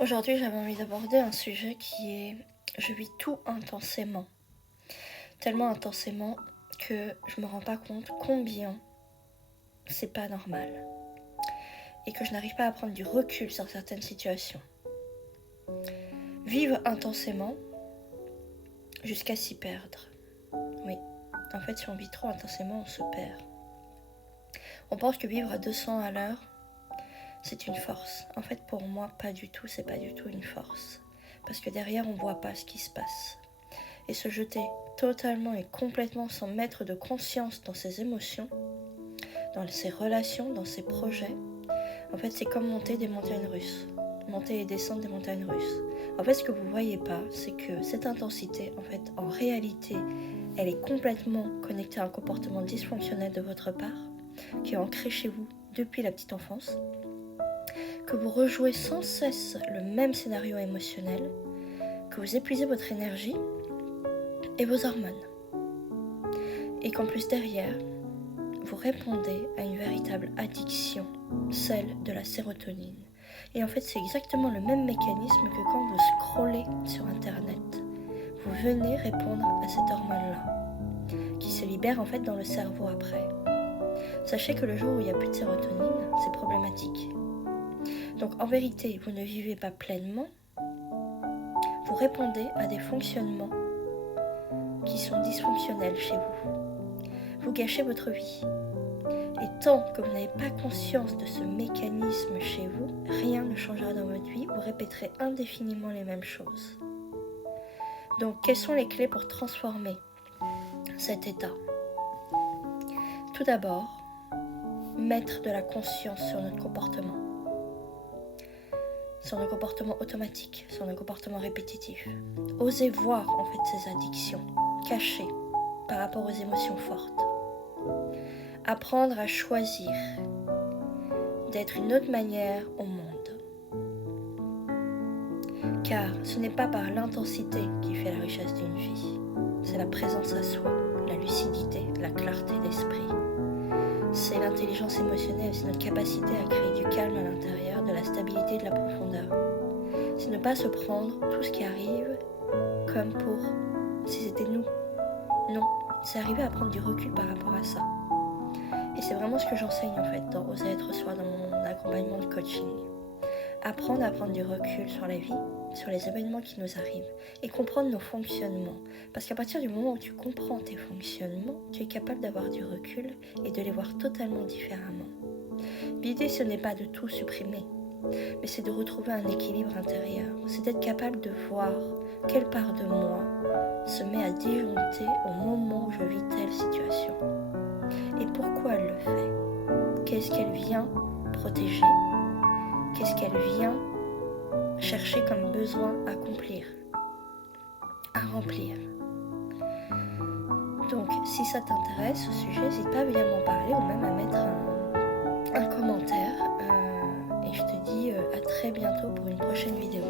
Aujourd'hui, j'avais envie d'aborder un sujet qui est je vis tout intensément. Tellement intensément que je me rends pas compte combien c'est pas normal. Et que je n'arrive pas à prendre du recul sur certaines situations. Vivre intensément jusqu'à s'y perdre. Oui, en fait, si on vit trop intensément, on se perd. On pense que vivre à 200 à l'heure, c'est une force. En fait, pour moi, pas du tout, c'est pas du tout une force. Parce que derrière, on voit pas ce qui se passe. Et se jeter totalement et complètement sans mettre de conscience dans ses émotions, dans ses relations, dans ses projets, en fait, c'est comme monter des montagnes russes. Monter et descendre des montagnes russes. En fait, ce que vous ne voyez pas, c'est que cette intensité, en fait, en réalité, elle est complètement connectée à un comportement dysfonctionnel de votre part, qui est ancré chez vous depuis la petite enfance, que vous rejouez sans cesse le même scénario émotionnel, que vous épuisez votre énergie et vos hormones. Et qu'en plus derrière, vous répondez à une véritable addiction, celle de la sérotonine. Et en fait, c'est exactement le même mécanisme que quand vous scrollez sur Internet. Vous venez répondre à cette hormone-là, qui se libère en fait dans le cerveau après. Sachez que le jour où il n'y a plus de sérotonine, c'est problématique. Donc en vérité, vous ne vivez pas pleinement, vous répondez à des fonctionnements qui sont dysfonctionnels chez vous. Vous gâchez votre vie. Et tant que vous n'avez pas conscience de ce mécanisme chez vous, rien ne changera dans votre vie, vous répéterez indéfiniment les mêmes choses. Donc, quelles sont les clés pour transformer cet état ? Tout d'abord, mettre de la conscience sur notre comportement. Sur nos comportements automatiques, sur nos comportements répétitifs. Osez voir en fait ces addictions cachées par rapport aux émotions fortes. Apprendre à choisir d'être une autre manière au monde. Car ce n'est pas par l'intensité qui fait la richesse d'une vie. C'est la présence à soi, la lucidité, la clarté d'esprit. C'est l'intelligence émotionnelle, c'est notre capacité à créer du calme à l'intérieur, de la stabilité et de la profondeur. C'est ne pas se prendre tout ce qui arrive comme pour si c'était nous. Non, c'est arriver à prendre du recul par rapport à ça. Et c'est vraiment ce que j'enseigne en fait dans Oser être soi, dans mon accompagnement de coaching. Apprendre à prendre du recul sur la vie, sur les événements qui nous arrivent et comprendre nos fonctionnements. Parce qu'à partir du moment où tu comprends tes fonctionnements, tu es capable d'avoir du recul et de les voir totalement différemment. L'idée, ce n'est pas de tout supprimer, mais c'est de retrouver un équilibre intérieur. C'est d'être capable de voir quelle part de moi se met à disjoncter au moment où je vis telle situation. Et pourquoi elle le fait ? Qu'est-ce qu'elle vient protéger ? Qu'est-ce qu'elle vient chercher comme besoin à accomplir, à remplir ? Donc, si ça t'intéresse, ce sujet, n'hésite pas à venir m'en parler ou même à mettre un commentaire. Et je te dis à très bientôt pour une prochaine vidéo.